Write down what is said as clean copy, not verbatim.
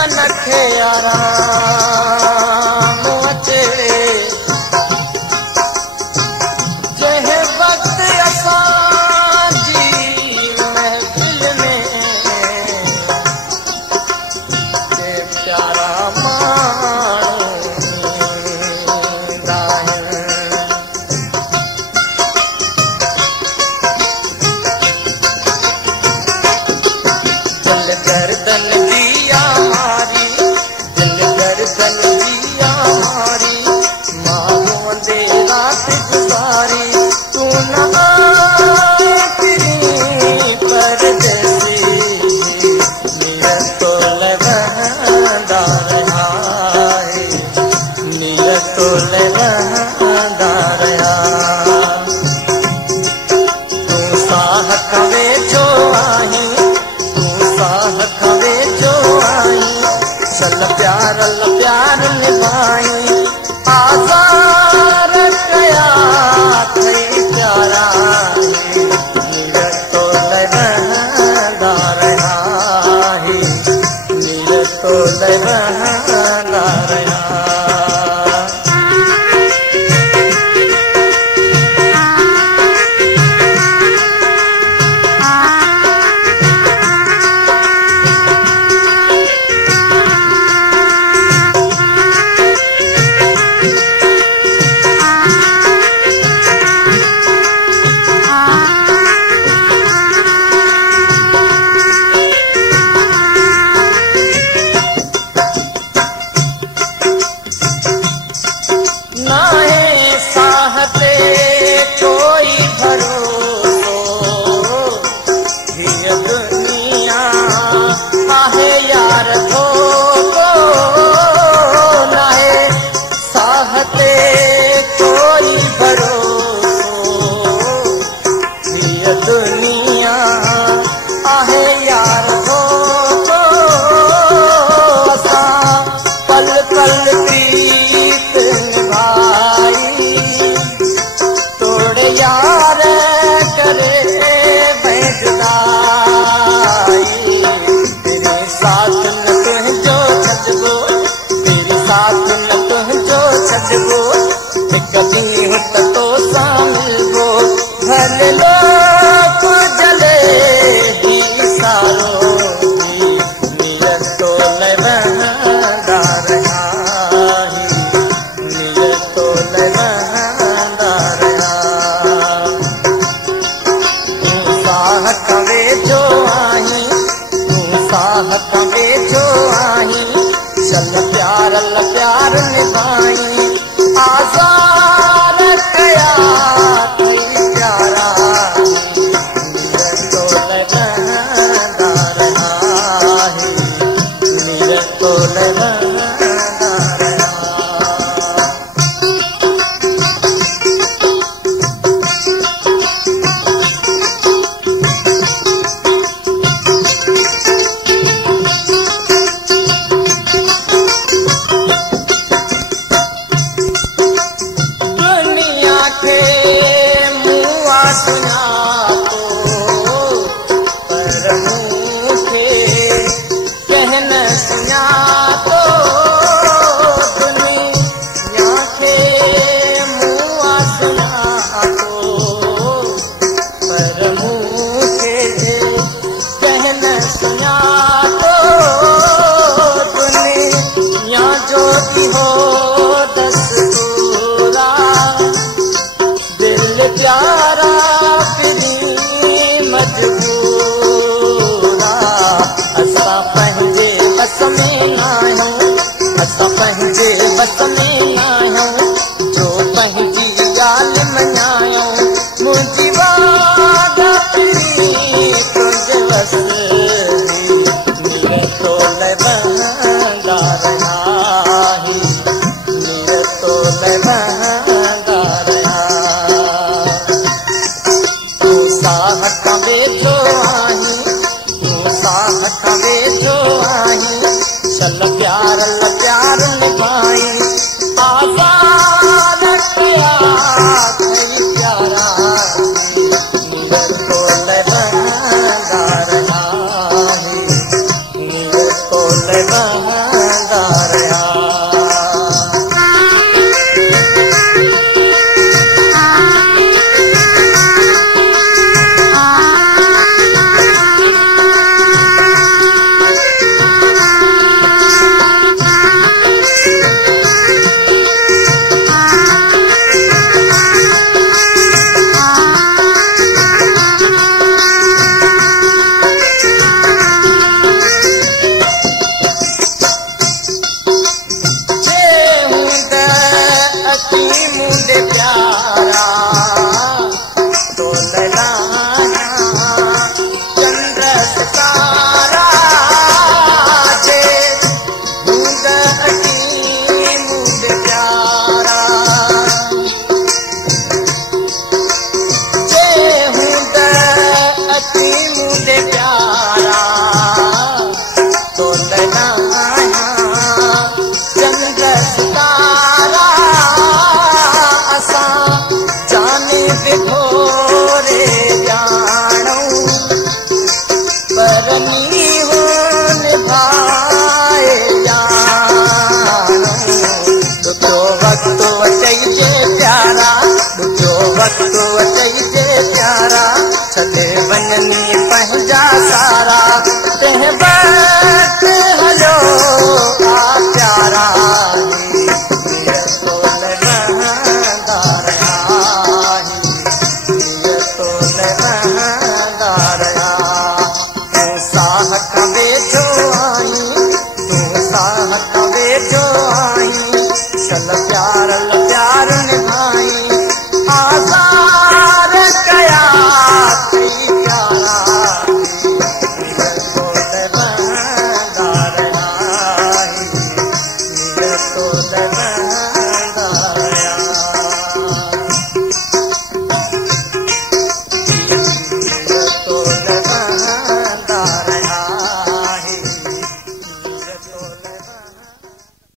मन खे आराम अचे जंहिं वक़्तु असांजी महफ़िल में के प्यारा माण्हू ईंदा आहिनि दिल गर्दन जी यारी दिल गर्दन जी यारी माण्हू दे रात गुज़ारी तू न आखिरी परदेसी नीयत लवंदा रहा नीयत लवंदा रहा तू साह कवे जो आहीं खवे जो आई चल प्यार निभाई आज़ार कया थई प्यारा नीयत लवंदा रहा नीयत लवंदा रहा कोई भरोसो हीअ दुनिया आहे यार थोको नाहे साह ते कोई भरोसो हीअ दुनिया आहे यार थोको असां पल पल प्रीत निभाई यार करे जुदाई तेरे साथ न तुंहिंजो छॾिबो तेरे साथ न तुंहिंजो छॾिबो हिकु ॾींहुं त तोसां मिलबो भले लोक जले ही सारो नीयत लवंदा रहा नीयत लवंदा रहा कवे जो आई तू साह